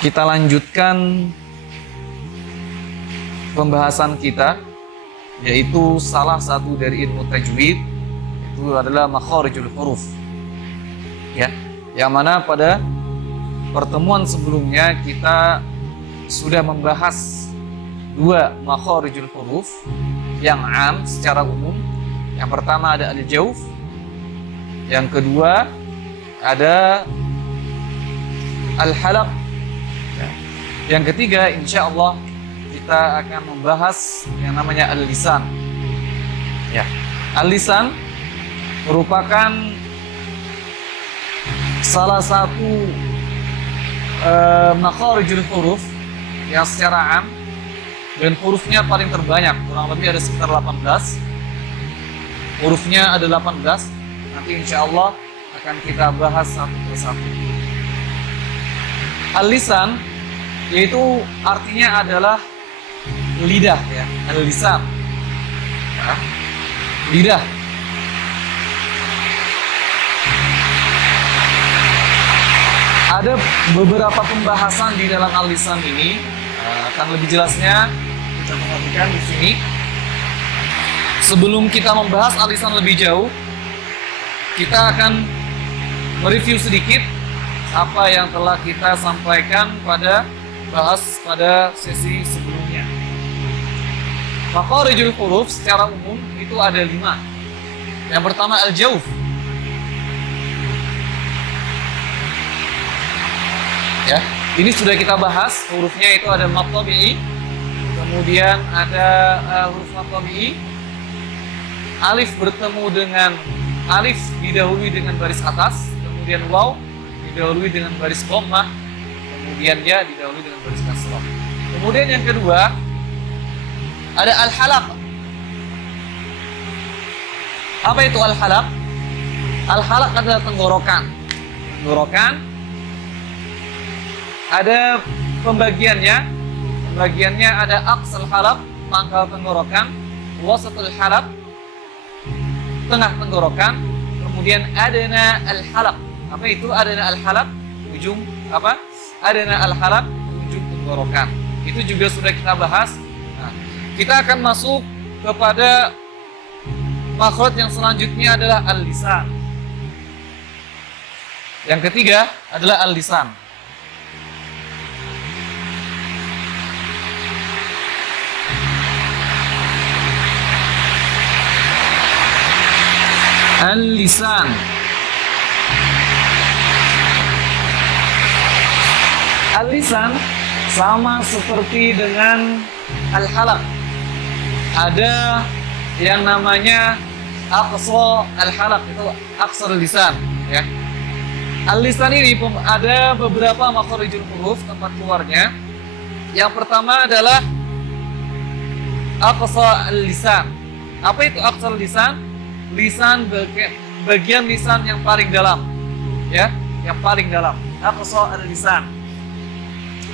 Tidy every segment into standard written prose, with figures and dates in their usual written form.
Kita lanjutkan pembahasan kita, yaitu salah satu dari ilmu tajwid, itu adalah makharijul huruf. Ya, yang mana pada pertemuan sebelumnya kita sudah membahas dua makharijul huruf yang am secara umum. Yang pertama ada al-jawf, yang kedua ada al-halaq. Yang ketiga, insya Allah kita akan membahas yang namanya al-lisan. Ya, al-lisan merupakan salah satu makharijul huruf yang secara am dan hurufnya paling terbanyak, kurang lebih ada sekitar 18. Hurufnya ada 18. Nanti insya Allah akan kita bahas satu persatu. Al-lisan yaitu artinya adalah lidah, ya, al-lisan, ya, lidah. Ada beberapa pembahasan di dalam al-lisan ini. Akan lebih jelasnya kita perhatikan di sini. Sebelum kita membahas al-lisan lebih jauh, kita akan mereview sedikit apa yang telah kita sampaikan pada sesi sebelumnya. Makharijul huruf secara umum itu ada 5. Yang pertama al-jawf. Ya, ini sudah kita bahas, hurufnya itu ada mad tabi'i, kemudian ada huruf mad tabi'i. Alif bertemu dengan alif didahului dengan baris atas, kemudian waw didahului dengan baris dhammah, kemudian ya didahului dengan baris kasrah. Kemudian yang kedua ada al-halaq. Apa itu al-halaq? Al-halaq adalah tenggorokan. Tenggorokan ada pembagiannya. Pembagiannya ada aqsal halaq, pangkal tenggorokan, wasatul halaq, tengah tenggorokan, kemudian adna al-halaq. Apa itu adna al-halaq? Ujung apa? Adna al-halaq, ujung tenggorokan. Itu juga sudah kita bahas. Nah, kita akan masuk kepada makhraj yang selanjutnya adalah al-lisan. Yang ketiga adalah al-lisan. Al-lisan. Al-lisan sama seperti dengan al-halaq. Ada yang namanya aqsa al-halaq, itu aqsal lisan, ya. Al-lisan ini ada beberapa makharijul huruf, tempat keluarnya. Yang pertama adalah aqsa al-lisan. Apa itu aqsa al-lisan? Lisan, bagian lisan yang paling dalam, ya, yang paling dalam. Aqsa al-lisan.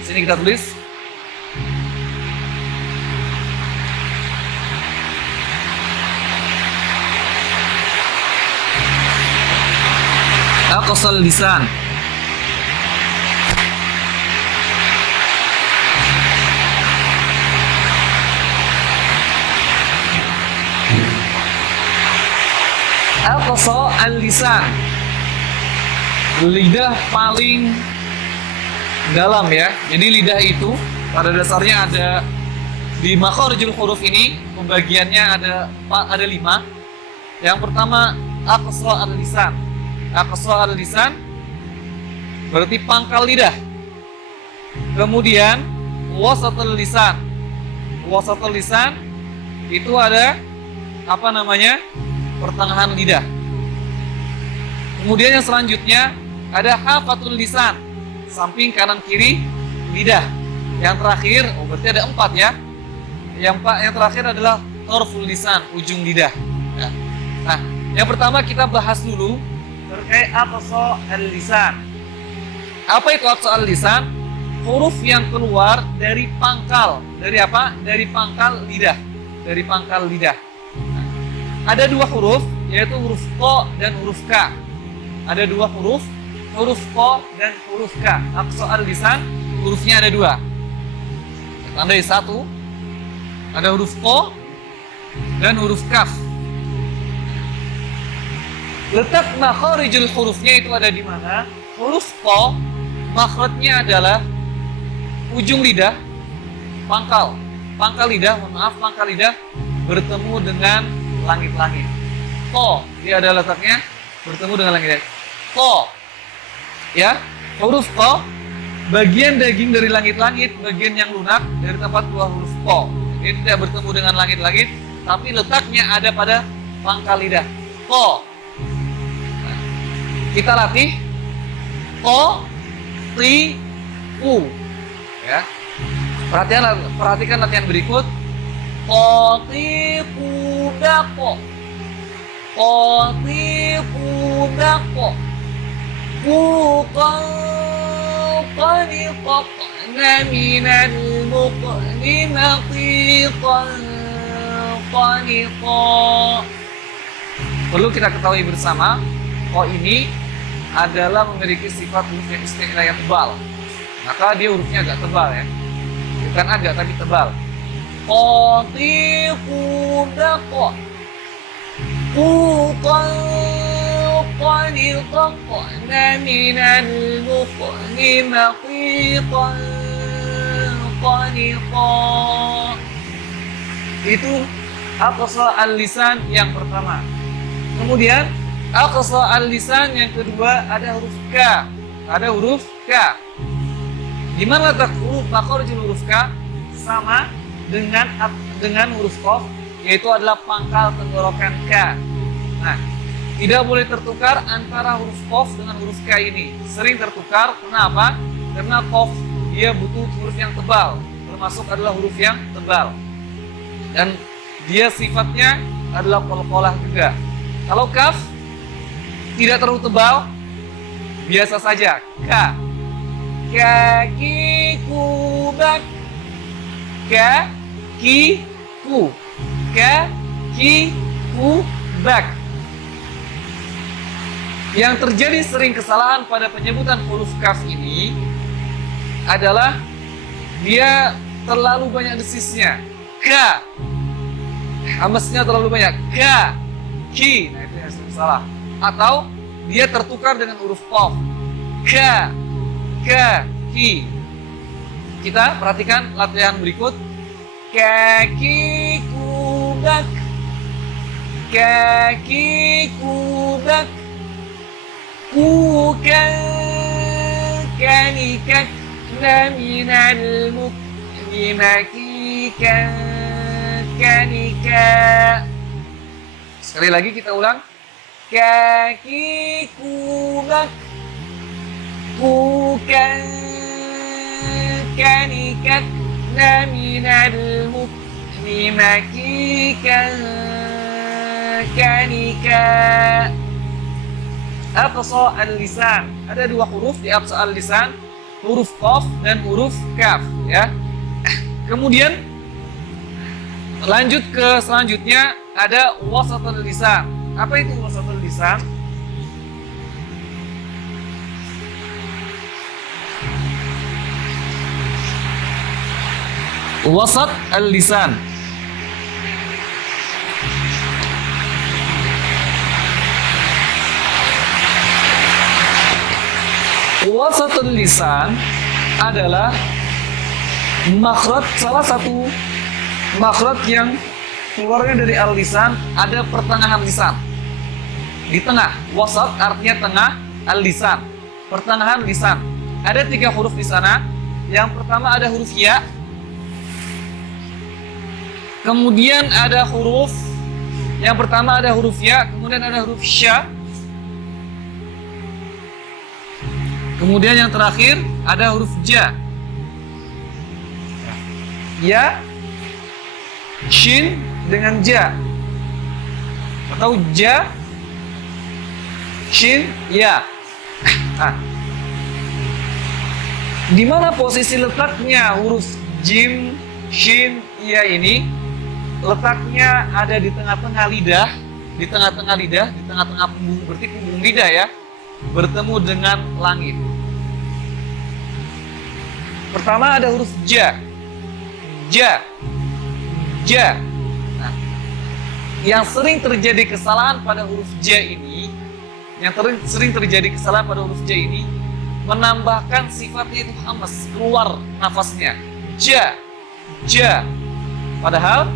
Sini kita tulis. Aqsa al-lisan. Aqsa al-lisan, lidah paling dalam, ya. Jadi lidah itu pada dasarnya ada di makharijul huruf ini, pembagiannya ada 5. Yang pertama aqsa al-lisan. Aqsa al-lisan berarti pangkal lidah. Kemudian wasatul lisan. Wasatul lisan itu ada apa namanya? Pertengahan lidah. Kemudian yang selanjutnya ada hafatul lisan, samping kanan kiri lidah. Yang terakhir, berarti ada 4, ya. Yang terakhir adalah tarful lisan, ujung lidah. Ya. Nah, yang pertama kita bahas dulu terkait aqsa al-lisan. Apa itu aqsa al-lisan? Huruf yang keluar dari pangkal. Dari apa? Dari pangkal lidah. Dari pangkal lidah. Ada 2 huruf, yaitu huruf Qa dan huruf Ka. Ada 2 huruf, huruf Qa dan huruf Ka. Aqsa al-lisan hurufnya ada dua. Tandai satu, ada huruf ko dan huruf kaf. Letak makharijul hurufnya itu ada di mana? Huruf ko, makhrajnya adalah ujung lidah, pangkal lidah, pangkal lidah bertemu dengan langit-langit. Ko, dia ada letaknya bertemu dengan langit-langit. Ko, ya, huruf ko, bagian daging dari langit-langit, bagian yang lunak dari tempat dua huruf ko. Dia tidak bertemu dengan langit-langit, tapi letaknya ada pada pangkal lidah. Ko. Nah, kita latih. Ko, ti, u. Ya. Perhatikan latihan berikut. Ko, ti, u, dako. Ko, ti, u, dako. قنطقنا من المقن نطيقا قنطا. Perlu kita ketahui bersama, ko ini adalah memiliki sifat huruf yang istilah yang tebal. Maka dia hurufnya agak tebal ya. Bukan agak tapi tebal. Qatiqudaqo. قنطقنا من المقن نطيقا قنطا. Itu aqsa al-lisan yang pertama. Kemudian aqsa al-lisan yang kedua ada huruf K. Ada huruf K. Di mana letak huruf makharijul huruf K? Sama dengan huruf Qaf, yaitu adalah pangkal tenggorokan K. Nah, tidak boleh tertukar antara huruf Qaf dengan huruf K ini. Sering tertukar, kenapa? Karena Qaf dia butuh huruf yang tebal, termasuk adalah huruf yang tebal. Dan dia sifatnya adalah qalqalah juga. Kalau Kaf tidak terlalu tebal, biasa saja. K. Kaki kubak. Kaki ku. Kaki kubak. Yang terjadi sering kesalahan pada penyebutan huruf kaf ini adalah dia terlalu banyak desisnya. K. Hamzahnya terlalu banyak. K. Ki. Nah, itu yang sering salah. Atau dia tertukar dengan huruf qaf. K. Ki. Kita perhatikan latihan berikut. Kaki kubak. Kaki kubak. كانكك من المكن مكيكا كانكا. Sekali lagi kita ulang. Kaki kubak. كانكك من المكن مكيكا كانكا. Aqsa al-lisan. Ada dua huruf di aqsa al-lisan, huruf qaf dan huruf kaf ya. Kemudian lanjut ke selanjutnya ada wasatul lisan. Apa itu wasatul lisan? Wasat al-lisan. Wasatul lisan adalah makhraj, salah satu makhraj yang keluarnya dari al-lisan, ada pertengahan lisan. Di tengah, wasat artinya tengah, al-lisan, pertengahan lisan. Ada 3 huruf di sana. Yang pertama ada huruf ya. Kemudian ada huruf, yang pertama ada huruf ya, kemudian ada huruf sya. Kemudian yang terakhir ada huruf ja. Ya, shin dengan ja. Atau ja, shin, ya. Nah, di mana posisi letaknya huruf jim, shin, ya ini? Letaknya ada di tengah-tengah lidah, di tengah-tengah lidah, di tengah-tengah punggung, berarti punggung lidah ya, bertemu dengan langit. Pertama ada huruf ja. Ja. Ja. Nah, yang sering terjadi kesalahan pada huruf ja ini, sering terjadi kesalahan pada huruf ja ini, menambahkan sifatnya itu hamas, keluar nafasnya. Ja. Ja. Padahal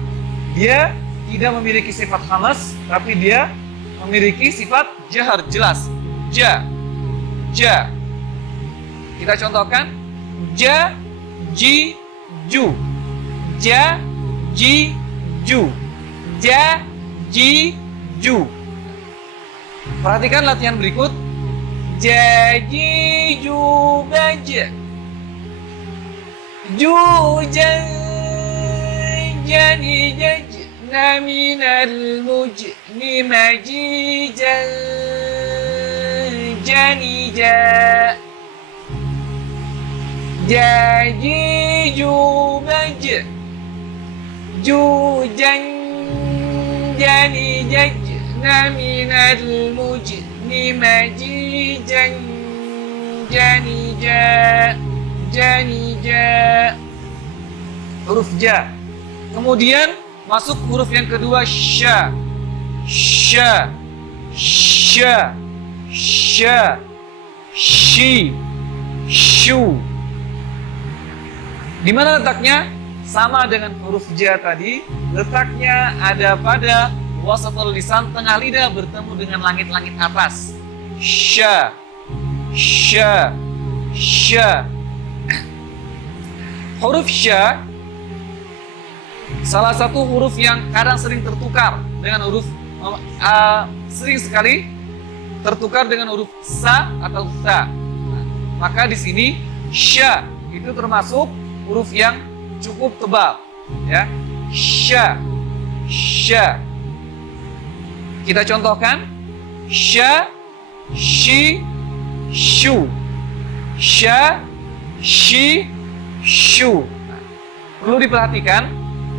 dia tidak memiliki sifat hamas, tapi dia memiliki sifat jahar, jelas. Ja. Ja. Kita contohkan. Ja, ji, ju. Ja, ji, ju. Ja, ji, ju. Perhatikan latihan berikut. Ja, ji, ju, baja. Ju, jan, jani, jaj. Naminal mujni majijan. Jani, ja. Jaji jubaj jujan jani jaj naminal mujni majijan jani ja huruf ja. Kemudian masuk huruf yang kedua sya sya sya sya shi shu. Di mana letaknya? Sama dengan huruf ja tadi, letaknya ada pada wasatul lisan, tengah lidah bertemu dengan langit-langit atas. Sya, sya, sya. Huruf sya salah satu huruf yang kadang sering tertukar dengan huruf sering sekali tertukar dengan huruf sa atau ta. Nah, maka di sini sya itu termasuk huruf yang cukup tebal, ya. Sya, sya. Kita contohkan. Sya, shi, shu. Sya, shi, shu. Nah, perlu diperhatikan,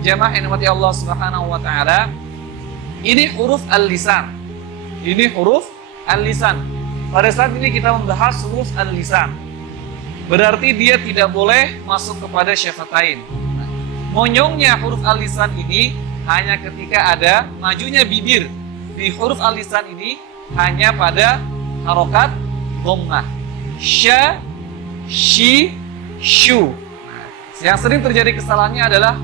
jamaah yang dimati Allah Subhanahu wa taala, ini huruf al-lisan. Ini huruf al-lisan. Pada saat ini kita membahas huruf al-lisan. Berarti dia tidak boleh masuk kepada syafatain. Nah, monyongnya huruf al-lisan ini hanya ketika ada majunya bibir. Di huruf al-lisan ini hanya pada harokat dhammah. Sya, shi, shu. Nah, yang sering terjadi kesalahannya adalah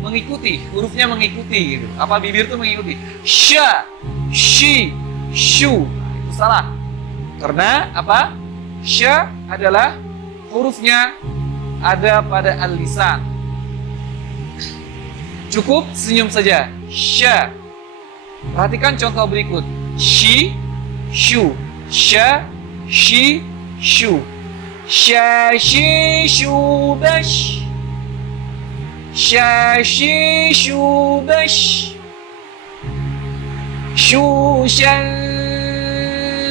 mengikuti, hurufnya mengikuti gitu. Apa bibir itu mengikuti. Sya, shi, shu. Nah, itu salah. Karena apa? Sya adalah hurufnya ada pada al-lisan. Cukup senyum saja. Sya. Perhatikan contoh berikut. Shi, shu. Sya, shi, shu. Sya, shi, shu, bash. Sya, shi, shu, bash. Shu, shan,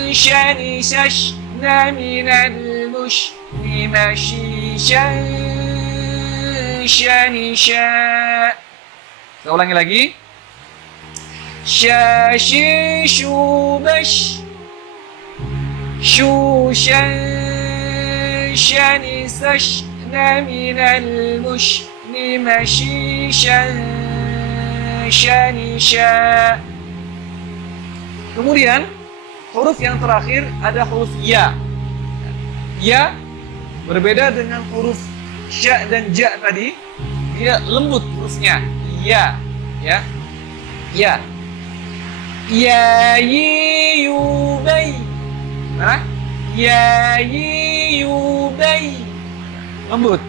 shani, shash. من المشن مشيشا شانشا. Saya ulangi lagi. Syashi shubash shushan shanisash minal mushni mashishan shanisha. Kemudian huruf yang terakhir ada huruf ya. Ya berbeda dengan huruf sya dan ja tadi. Dia lembut hurufnya. Ya, ya, ya. Ya yi yu bai. Nah, ya yi yu bai. Lembut.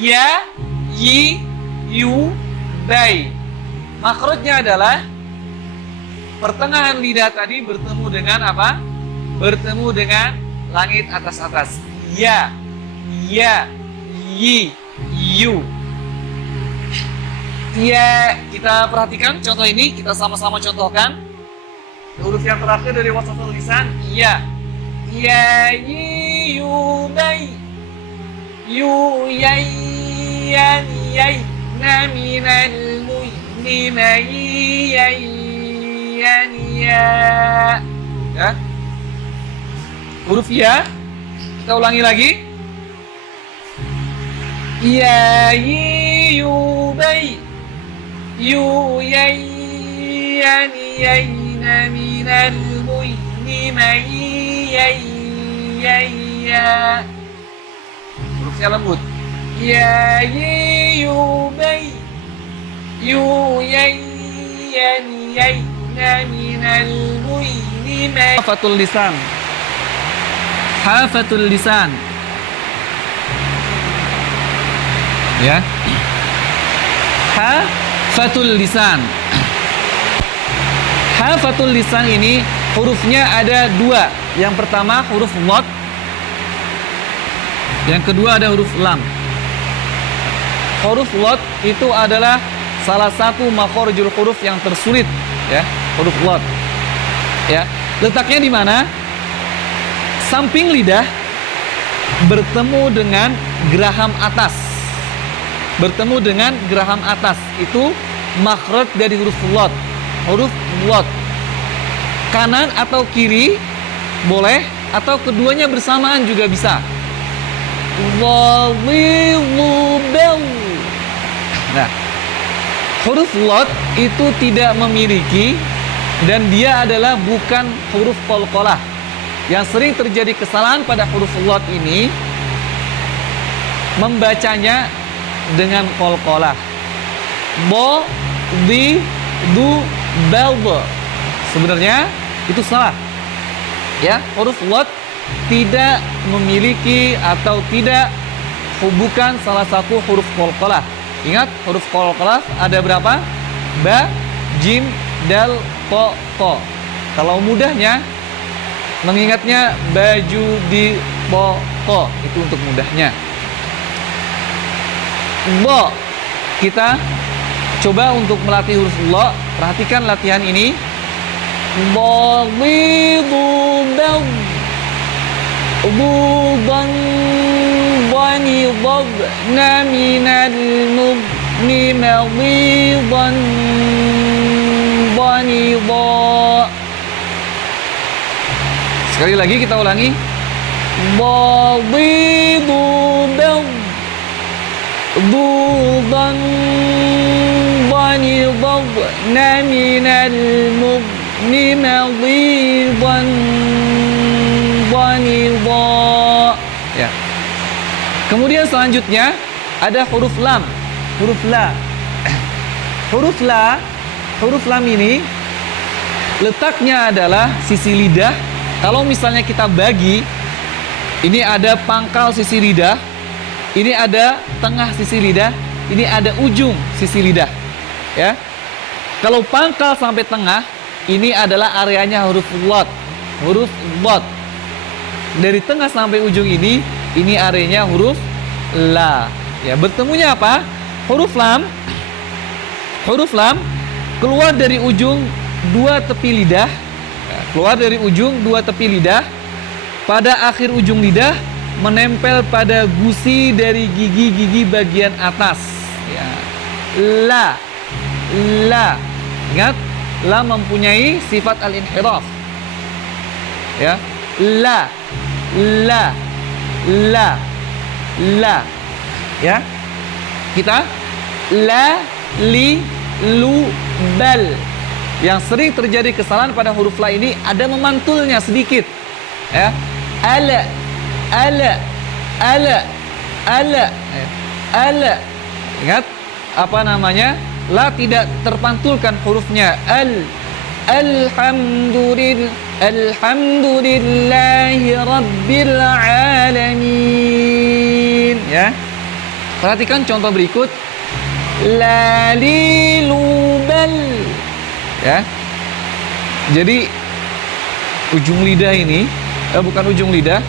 Ya yi yu bai. Makhrajnya adalah pertengahan lidah tadi bertemu dengan apa? Bertemu dengan langit atas-atas. Ya, ya, yi, yu. Ya, kita perhatikan contoh ini, kita sama-sama contohkan. Huruf yang terakhir dari wasatul lisan, ya. Ya, yi, yu, bai. Yu, yai, yan, yai. Naminal mujni, mai, yai. Ya. Huruf ya. Kita ulangi lagi. Ya yi yu bai. Yu yai yani yaina minal muyni mai yai yai ya. Hurufnya lembut. Ya yi yu bai. Yu yai yani yaina minal muyni mai. Hafatul lisan. Hafatul lisan. Ya. Hafatul lisan. Hafatul lisan ini hurufnya ada dua. Yang pertama huruf lot. Yang kedua ada huruf lam. Huruf lot itu adalah salah satu makhorijul huruf yang tersulit, ya, huruf lot. Ya, letaknya di mana? Samping lidah bertemu dengan geraham atas. Bertemu dengan geraham atas itu makhraj dari huruf lot. Huruf lot. Kanan atau kiri boleh, atau keduanya bersamaan juga bisa. Nah, huruf lot itu tidak memiliki, dan dia adalah bukan huruf qalqalah. Yang sering terjadi kesalahan pada huruf lot ini membacanya dengan qalqalah. Bo, di, du, bel, bo. Sebenarnya itu salah. Ya, huruf lot tidak memiliki atau tidak bukan salah satu huruf qalqalah. Ingat, huruf qalqalah ada berapa? Ba, jim, dal, to, to. Kalau mudahnya mengingatnya baju di po, to. Itu untuk mudahnya. Lo, kita coba untuk melatih huruf lo. Perhatikan latihan ini. Bo, bi, bu, bel. Budan, bani, bob, naminal, mub, nimadidan, bani, bo. Sekali lagi kita ulangi. Bo, bi, bu, bel. Budan, bani, bob, naminal, mub, nimadidan, ya. Kemudian selanjutnya ada huruf lam, huruf la. Huruf lam ini letaknya adalah sisi lidah. Kalau misalnya kita bagi, ini ada pangkal sisi lidah, ini ada tengah sisi lidah, ini ada ujung sisi lidah, ya. Kalau pangkal sampai tengah, ini adalah areanya huruf lot, huruf lot. Dari tengah sampai ujung ini areanya huruf la. Ya, bertemunya apa? Huruf lam keluar dari ujung dua tepi lidah. Keluar dari ujung dua tepi lidah. Pada akhir ujung lidah menempel pada gusi dari gigi-gigi bagian atas. Ya. La. Ingat, la mempunyai sifat al-inhiraf. Ya. La, ya. Kita la, li, lu, bal. Yang sering terjadi kesalahan pada huruf la ini ada memantulnya sedikit, ya. Ala. Ingat, apa namanya? La tidak terpantulkan hurufnya. Alhamdulillahi Rabbil Alamin. Ya. Perhatikan contoh berikut. Lalilubal. Ya. Jadi ujung lidah ini, bukan ujung lidah,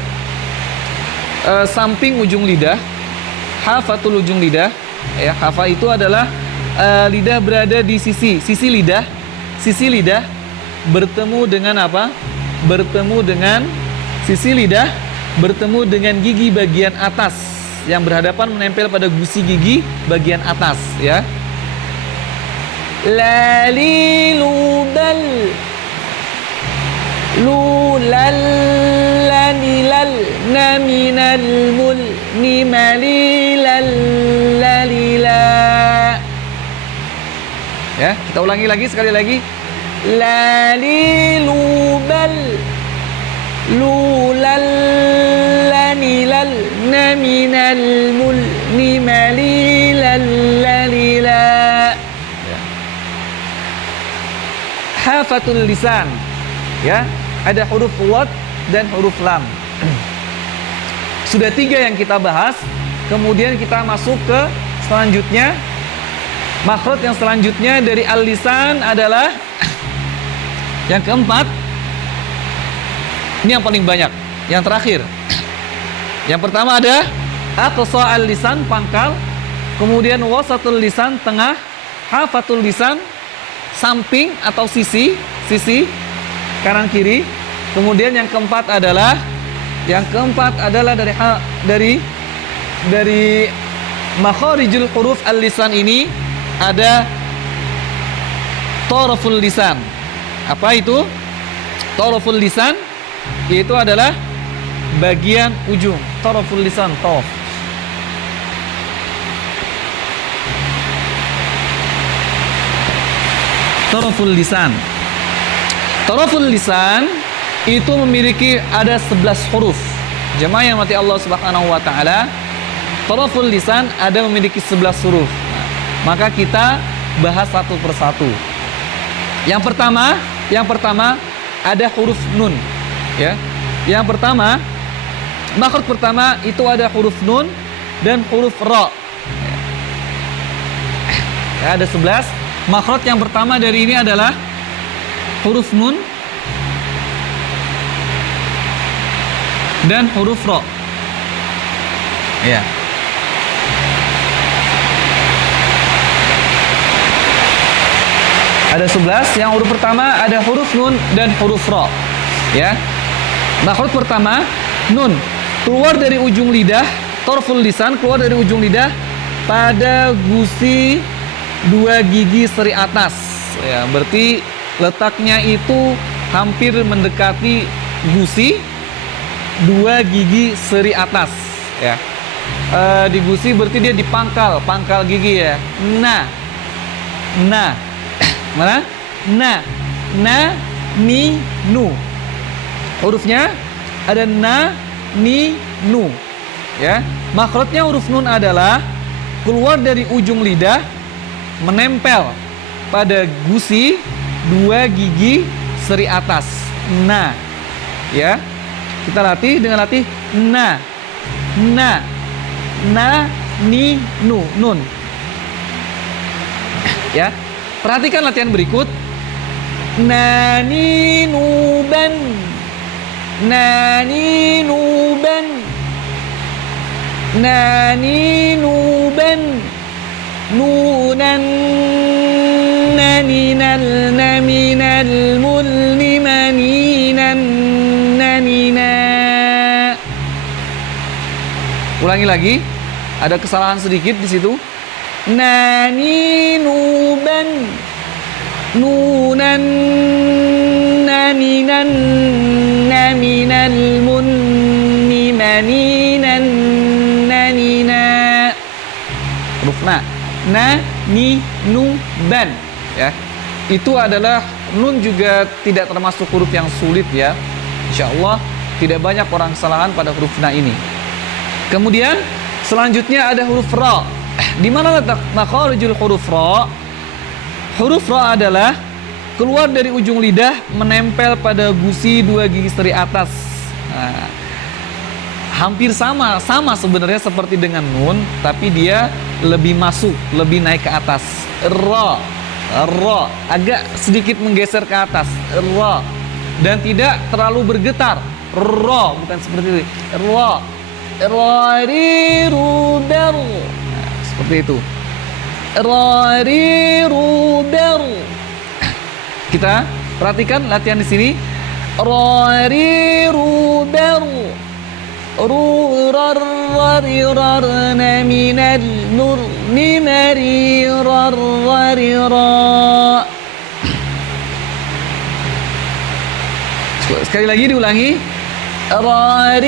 samping ujung lidah, hafatul ujung lidah. Ya, hafa itu adalah lidah berada di sisi lidah. Sisi lidah bertemu dengan apa? Bertemu dengan sisi lidah, bertemu dengan gigi bagian atas yang berhadapan menempel pada gusi gigi bagian atas, ya. Lalilubal, lulal, lanilal, naminal, mul, nimalilal, Ya, kita ulangi lagi sekali lagi. Lalilubal lulal lanilal naminal mul nimalilal lalila. Ya. Hafatul lisan. Ya, ada huruf wad dan huruf lam. Sudah 3 yang kita bahas. Kemudian kita masuk ke selanjutnya. Makhraj yang selanjutnya dari al-lisan adalah yang keempat. Ini yang paling banyak. Yang terakhir. Yang pertama ada aqsa al-lisan, pangkal. Kemudian wasatul lisan, tengah. Hafatul lisan, samping atau sisi kanan kiri. Kemudian yang keempat adalah dari makharijul huruf al-lisan ini ada taraful lisan. Apa itu? Taraful lisan yaitu adalah bagian ujung. Taraful lisan, taraf. Taraful lisan. Taraful lisan itu memiliki ada 11 huruf. Jemaah yang mati Allah Subhanahu wa taala, taraful lisan ada memiliki 11 huruf. Nah, maka kita bahas satu persatu. Yang pertama ada huruf nun, ya. Yang pertama, makhraj pertama itu ada huruf nun dan huruf ra. Ya, ada 11. Makhraj yang pertama dari ini adalah huruf nun dan huruf ra. Ya. Ada 11, yang huruf pertama ada huruf nun dan huruf ra. Ya. Makhraj pertama nun keluar dari ujung lidah, tarful lisan keluar dari ujung lidah pada gusi 2 gigi seri atas. Ya, berarti letaknya itu hampir mendekati gusi 2 gigi seri atas, ya. Di gusi berarti dia di pangkal gigi, ya. Mana? Ni, nu. Hurufnya ada na, ni, nu. Ya. Makhrajnya huruf nun adalah keluar dari ujung lidah menempel pada gusi 2 gigi seri atas. Na. Ya. Kita latih dengan latih na, ni, nu, nun. Ya, perhatikan latihan berikut. Nani, nuban, nani, nuban, nani, nuban, nunan, naninal, naminal, mulnimaninan, nanina. Ulangi lagi, ada kesalahan sedikit di situ. Nani, nuban, nunan, naninan, naminal, munnimaninan, nanina. Huruf na, ni, nu, ban. Ya, itu adalah nun juga tidak termasuk huruf yang sulit, ya. Insya Allah tidak banyak orang kesalahan pada huruf na ini. Kemudian selanjutnya ada huruf ra. Di mana letak makharijul huruf ra? Huruf ra adalah keluar dari ujung lidah menempel pada gusi 2 gigi seri atas. Nah, hampir sama sebenarnya seperti dengan nun, tapi dia lebih masuk, lebih naik ke atas. Ra agak sedikit menggeser ke atas. Ra, dan tidak terlalu bergetar. Ra, bukan seperti itu. Ra, ber. Nah, seperti itu. Ber. Kita perhatikan latihan di sini. Ber. Minal nur nimari sekali lagi diulangi. Ber.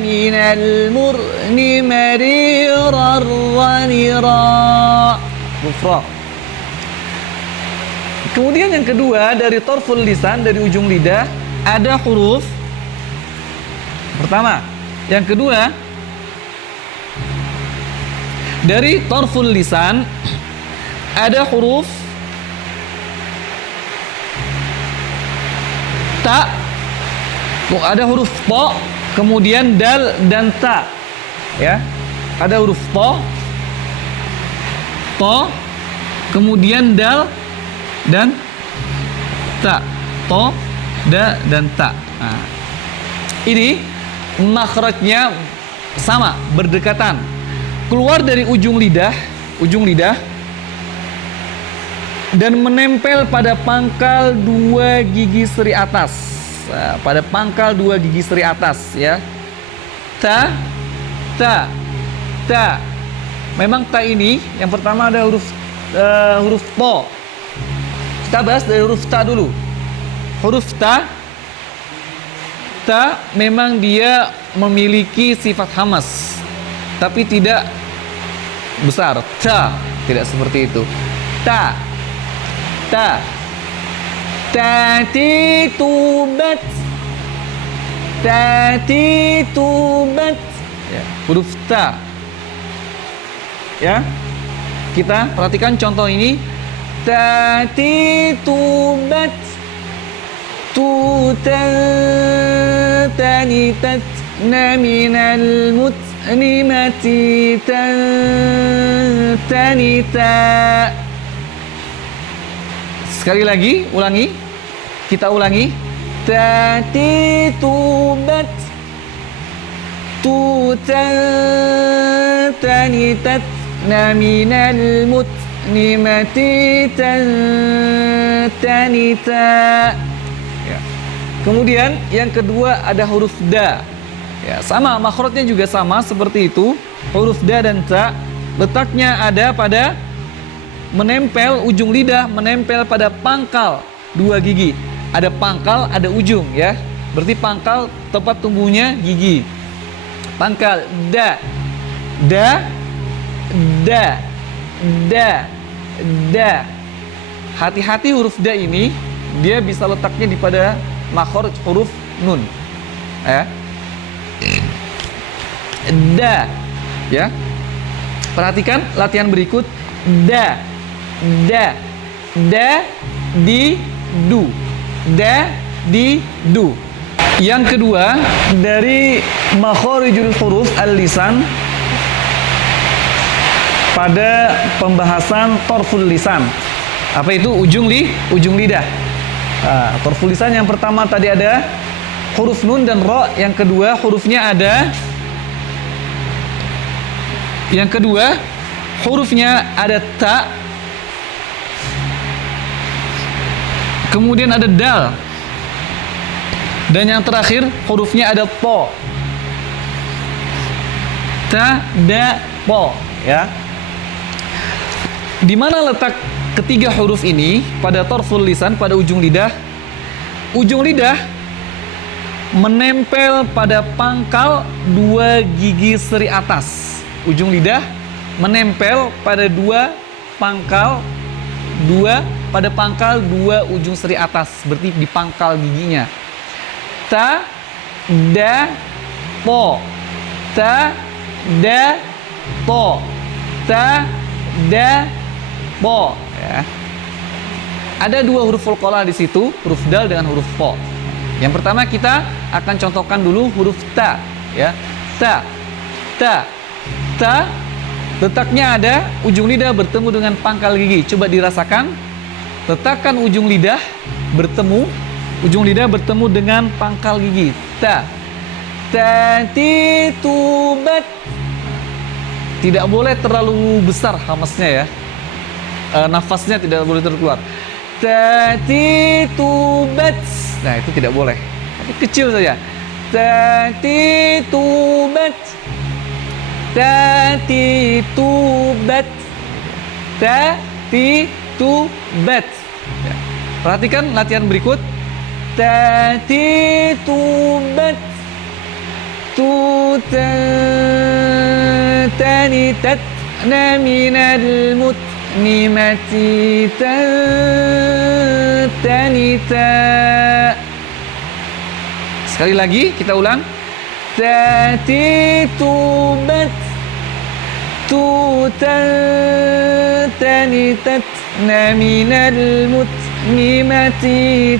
minal mur mariran ghanira. Huruf ra. Kemudian yang kedua dari torful lisan, dari ujung lidah ada huruf pertama. Yang kedua dari torful lisan ada huruf ta, ada huruf to, kemudian dal dan ta. Ya, ada huruf to, kemudian dal dan ta, to, da dan ta. Nah, ini makhrajnya sama, berdekatan, keluar dari ujung lidah dan menempel pada pangkal dua gigi seri atas. Nah, pada pangkal dua gigi seri atas, ya. Ta. Memang ta ini yang pertama ada huruf to. Kita bahas dari huruf ta dulu. Huruf ta memang dia memiliki sifat hamas, tapi tidak besar. Ta, tidak seperti itu. Ta. Tati tubat. Ya, huruf ta. Ya. Kita perhatikan contoh ini. Tati tubat. Tanitat minal mut'nimati tanita. Sekali lagi, kita ulangi. Tati tubat tanitat minal mut'nimati tanita. Ya. Kemudian yang kedua ada huruf da. Ya, sama, makhrajnya juga sama seperti itu. Huruf da dan ta letaknya ada pada menempel, ujung lidah menempel pada pangkal dua gigi. Ada pangkal, ada ujung, ya. Berarti pangkal tempat tumbuhnya gigi. Pangkal da. Hati-hati huruf da ini, dia bisa letaknya di pada makhraj huruf nun. Ya. Da. Ya. Perhatikan latihan berikut. Da, di, du. Da, di, du. Yang kedua dari makharijul huruf al-lisan pada pembahasan torful lisan. Apa itu? Ujung lidah. Nah, torful lisan yang pertama tadi ada huruf nun dan ro. Yang kedua hurufnya ada. Yang kedua hurufnya ada ta. Kemudian ada dal. Dan yang terakhir hurufnya ada to. Ta, da, po, ya. Di mana letak ketiga huruf ini pada torful lisan, pada ujung lidah? Ujung lidah menempel pada pangkal dua gigi seri atas. Ujung lidah menempel pada pangkal dua ujung seri atas, berarti di pangkal giginya. Ta, da, po. Ta, da, po. Ta, da, po. Ya. Ada dua huruf qalqalah di situ, huruf dal dengan huruf po. Yang pertama kita akan contohkan dulu huruf ta, ya. Ta. Letaknya ada ujung lidah bertemu dengan pangkal gigi. Coba dirasakan. Letakkan ujung lidah bertemu dengan pangkal gigi. Ta. Tati tubat. Tidak boleh terlalu besar hamasnya, ya. Nafasnya tidak boleh terkeluar. Tati tubat. Nah, itu tidak boleh. Tapi kecil saja. Tati tubat. Tati tubat. Tati tubat. Ya. Perhatikan latihan berikut. Tati tubat. tani tatna minal mutnimati tanita. Sekali lagi kita ulang. Tati tubat tani tatna minal mutnimati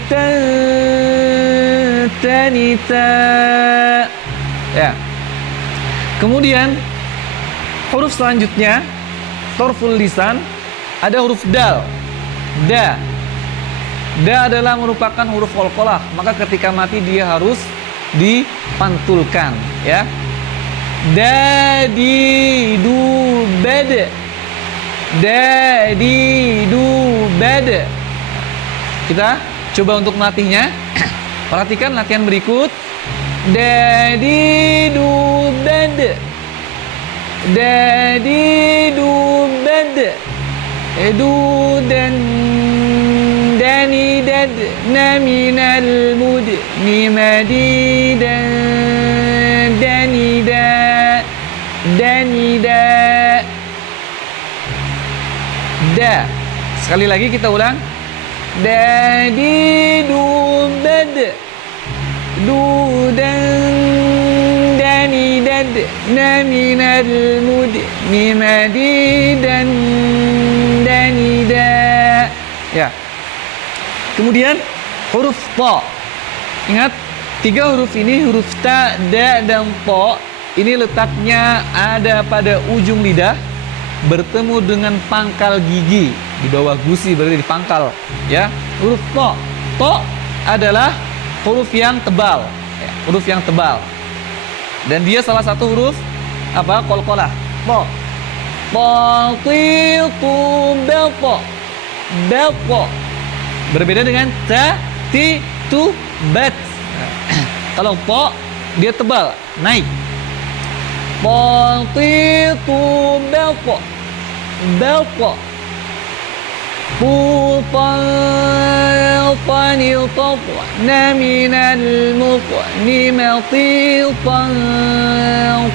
tanita. Ya. Kemudian huruf selanjutnya torful lisan ada huruf dal. Da. Da adalah merupakan huruf qalqalah, maka ketika mati dia harus dipantulkan, ya. Dadi du bad. Dadi du bad. Kita coba untuk melatihnya. Perhatikan latihan berikut. Dadi du bad. Dadi du bad. Du dan dani dad na minal mudnimati dan dani da da. Sekali lagi kita ulang. Dadi du bad du dan dani dad na minal mudnimati dan dani da. Ya. Kemudian huruf ta. Ingat, 3 huruf ini, huruf ta, da, dan ta, ini letaknya ada pada ujung lidah bertemu dengan pangkal gigi di bawah gusi, berarti di pangkal, ya. Huruf ta. Ta adalah huruf yang tebal, ya, huruf yang tebal. Dan dia salah satu huruf apa? Qalqalah. Ta. Ta ti tu bel ta. Bel ta. Berbeda dengan ta, ti, tu, bat. Kalau ta, dia tebal, naik. Ta, ti, tu, bel, ta. Bel, ta. Tu, ta, ta, ni, ta, na, minal, mutnimati, ta,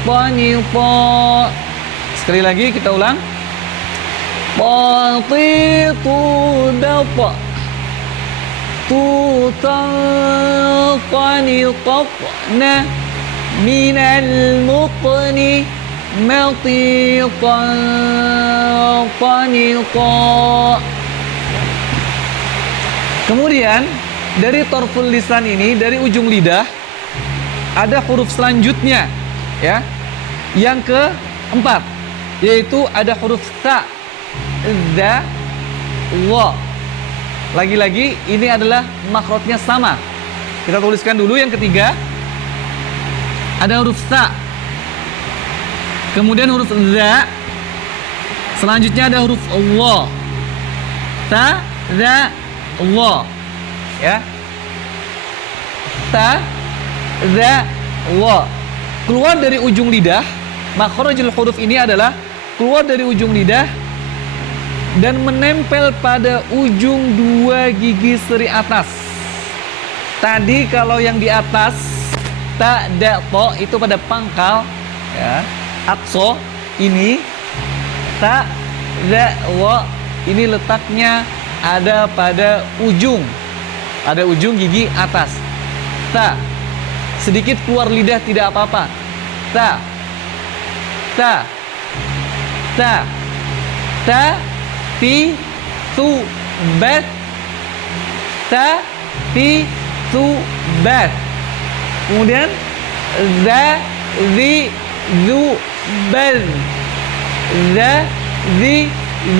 ta, ni, ta. Sekali lagi kita ulang. Ta, ti, tu, bel, ta. Tutaqani taqna minal muqni matiqani ta. Kemudian dari torful lisan ini, dari ujung lidah ada huruf selanjutnya, ya, yang keempat, yaitu ada huruf ta, za, wa. Lagi-lagi ini adalah makhrajnya sama. Kita tuliskan dulu yang ketiga. Ada huruf ta. Kemudian huruf za. Selanjutnya ada huruf wa. Ta, za, wa. Ya. Ta, za, wa. Keluar dari ujung lidah. Makhrajul huruf ini adalah keluar dari ujung lidah dan menempel pada ujung 2 gigi seri atas. Tadi kalau yang di atas ta, da, to itu pada pangkal, ya. Atso ini ta, da, wa ini letaknya ada pada ujung gigi atas. Ta, sedikit keluar lidah tidak apa-apa. Ta, ta, ta, ta, ti, tu, bat. Ta, ti, tu, bat. Kemudian za, zi, zu, bal. Za, zi,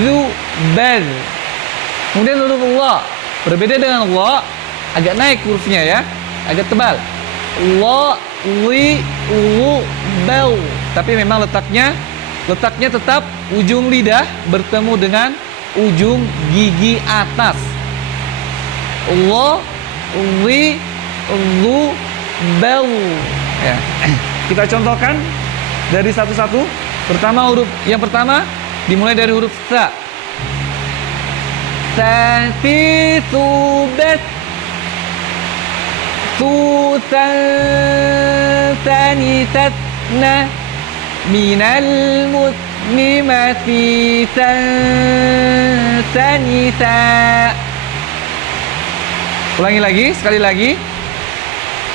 zu, bal. Kemudian huruf wa. Berbeda dengan wa, agak naik hurufnya, ya, agak tebal. Wa, wi, wu, bal. Tapi memang letaknya tetap ujung lidah bertemu dengan ujung gigi atas. Wa, wi, wu, bal. Ya. Kita contohkan dari satu-satu. Yang pertama dimulai dari huruf ta. Tati, tubat, tutan, tani, tatna minal mut mathisan sanisa. Ulangi lagi, sekali lagi.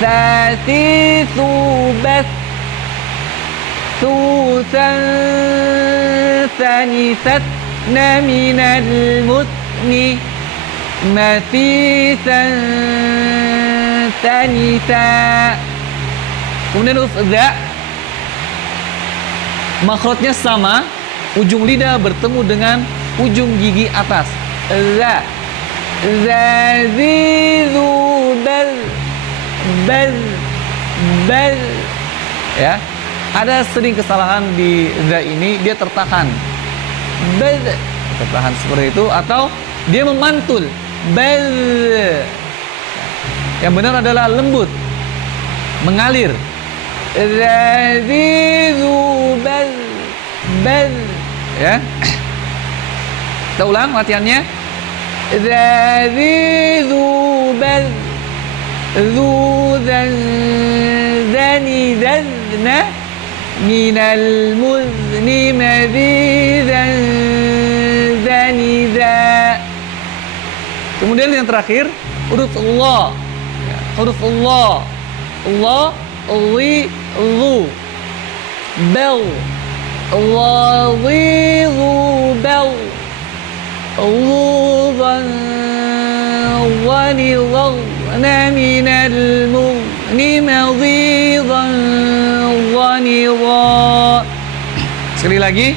Sasisu bas susan sanisat minal musni mathisan sanisa. Kemudian huruf za, makhrajnya sama, ujung lidah bertemu dengan ujung gigi atas. Za, zazizu bal, ya. Ada sering kesalahan di za ini, dia tertahan. Bal, tertahan seperti itu, atau dia memantul. Bal. Yang benar adalah lembut, mengalir. Zazizu bal, ya. Kita ulang latihannya. Zazizu bal, zuzan zani zazna minal muzni mazizan zaniza. Kemudian yang terakhir huruf Allah, huruf Allah, Allah, li, lu, bel, Allah, li, lu, bel, ludan, wani, wadna minal muzni mazidan, wani, wa. Sekali lagi.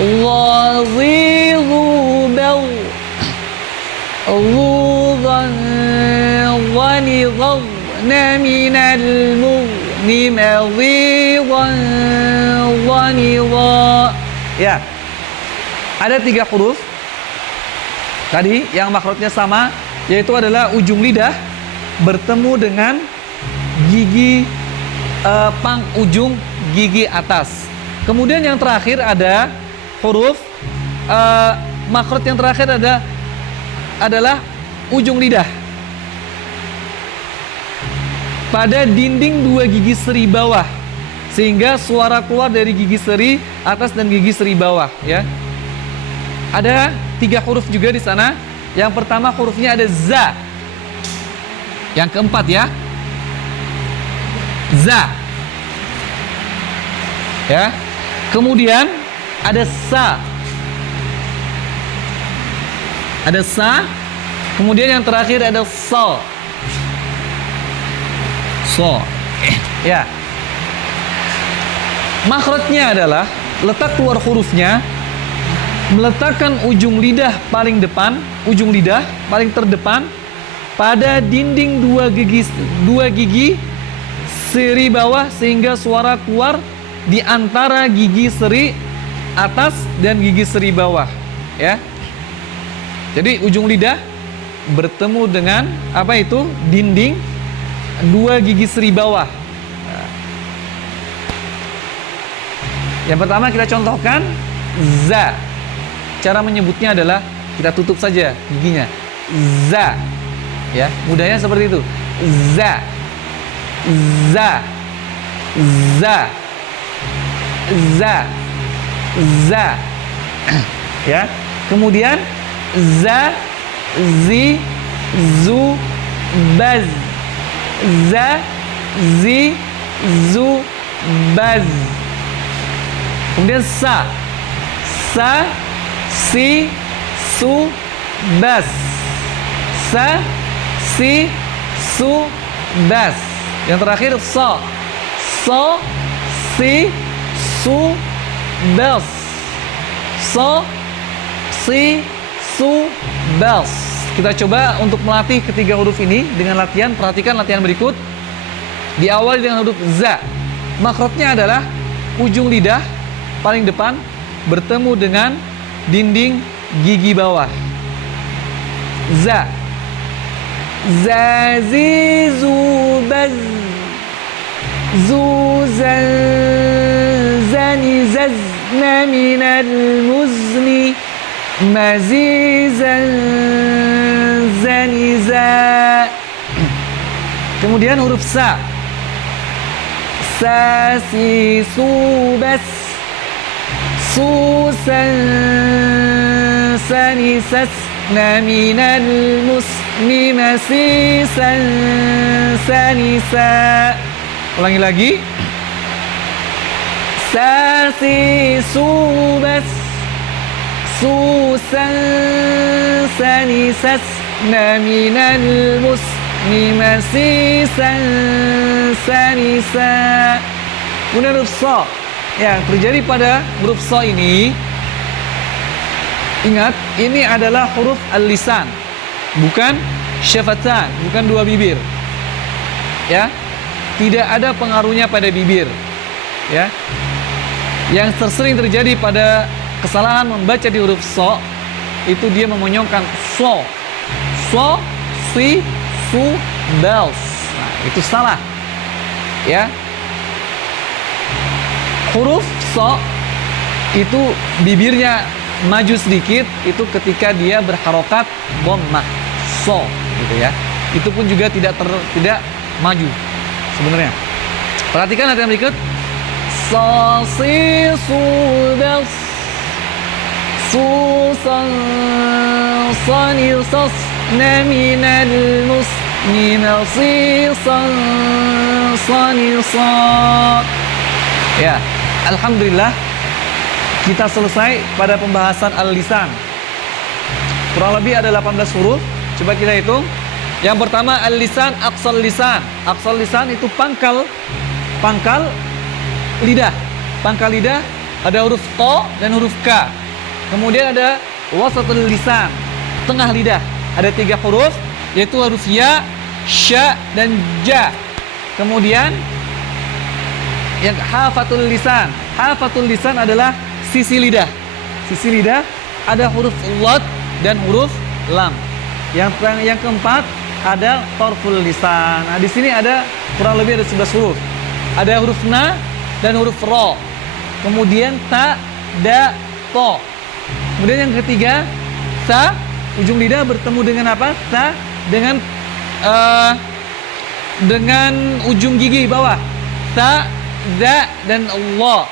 Allah, li, lu, bel, ludan, wani, wadna minal muzni mazidan, wani, wa. Ya, ada 3 huruf tadi yang makhrajnya sama, yaitu adalah ujung lidah bertemu dengan gigi ujung gigi atas. Kemudian yang terakhir ada huruf makhraj yang terakhir adalah ujung lidah pada dinding 2 gigi seri bawah, sehingga suara keluar dari gigi seri atas dan gigi seri bawah, ya. Ada 3 huruf juga di sana. Yang pertama hurufnya ada za. Yang keempat, ya, za, ya. Kemudian ada sa. Ada sa. Kemudian yang terakhir ada so. So, ya. Makhrajnya adalah letak keluar hurufnya, meletakkan ujung lidah paling depan, ujung lidah paling terdepan pada dinding 2 gigi seri bawah, sehingga suara keluar di antara gigi seri atas dan gigi seri bawah, ya. Jadi ujung lidah bertemu dengan apa itu? Dinding 2 gigi seri bawah. Yang pertama kita contohkan za. Cara menyebutnya adalah kita tutup saja giginya. Za. Ya, mudahnya seperti itu. Za. Za. Za. Za. Za. Ya. Kemudian za, zi, zu, baz. Za, zi, zu, baz. Kemudian sa, si, su, bas. Sa, si, su, bas. Yang terakhir so, si, su, bas. So, si, su, bas. Kita coba untuk melatih ketiga huruf ini dengan latihan. Perhatikan latihan berikut. Diawali dengan huruf za. Makhrajnya adalah ujung lidah paling depan bertemu dengan dinding gigi bawah. Za. Zazizu baz. Zuzan zani zazna minal muzni mazizan zaniza. Kemudian huruf sa. Sa, si, su, bas. susan sanisas minal musni masisan sanisa. Ulangi lagi. Sasi subas susan sanisas minal musni masisan sanisa. Kemudian huruf so yang terjadi pada huruf so ini, ingat ini adalah huruf al-lisan, bukan syafatan, bukan dua bibir. Ya, tidak ada pengaruhnya pada bibir. Ya, yang tersering terjadi pada kesalahan membaca di huruf so itu dia memonyongkan so, si, su, bells. Nah, itu salah. Ya, huruf so itu bibirnya maju sedikit itu ketika dia berharokat dhammah so, gitu ya. Itu pun juga tidak maju sebenarnya. Perhatikan latihan berikut. So, si, su, bells. Su, san, sani, sos, na, minal, mus, minal, si, san, sani, so. Ya, alhamdulillah kita selesai pada pembahasan al-lisan. Kurang lebih ada 18 huruf. Coba kita hitung. Yang pertama al-lisan, aqsal lisan. Aqsal lisan itu pangkal lidah. Pangkal lidah ada huruf to dan huruf k. Kemudian ada wasatul lisan, tengah lidah. Ada 3 huruf, yaitu huruf ya, sya, dan ja. Kemudian yang hafatul lisan. Hafatul lisan adalah sisi lidah. Sisi lidah ada huruf lot dan huruf lam. Yang keempat ada torful lisan. Nah, di sini ada kurang lebih ada 11 huruf. Ada huruf na dan huruf ro. Kemudian ta, da, to. Kemudian yang ketiga sa, ujung lidah bertemu dengan apa? Sa dengan ujung gigi bawah. Ta, da, dan Allah.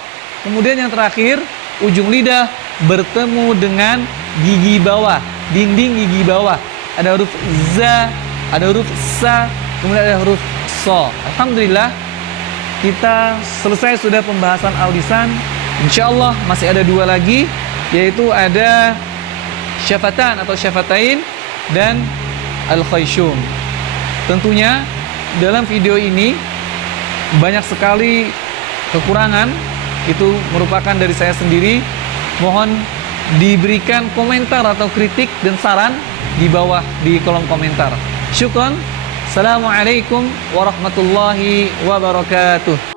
Kemudian yang terakhir ujung lidah bertemu dengan gigi bawah, dinding gigi bawah. Ada huruf za, ada huruf sa, kemudian ada huruf so. Alhamdulillah kita selesai sudah pembahasan al-lisan. Insyaallah masih ada 2 lagi, yaitu ada syafatan atau syafatain dan al-khayshum. Tentunya dalam video ini banyak sekali kekurangan, itu merupakan dari saya sendiri. Mohon diberikan komentar atau kritik dan saran di bawah di kolom komentar. Syukran. Assalamualaikum warahmatullahi wabarakatuh.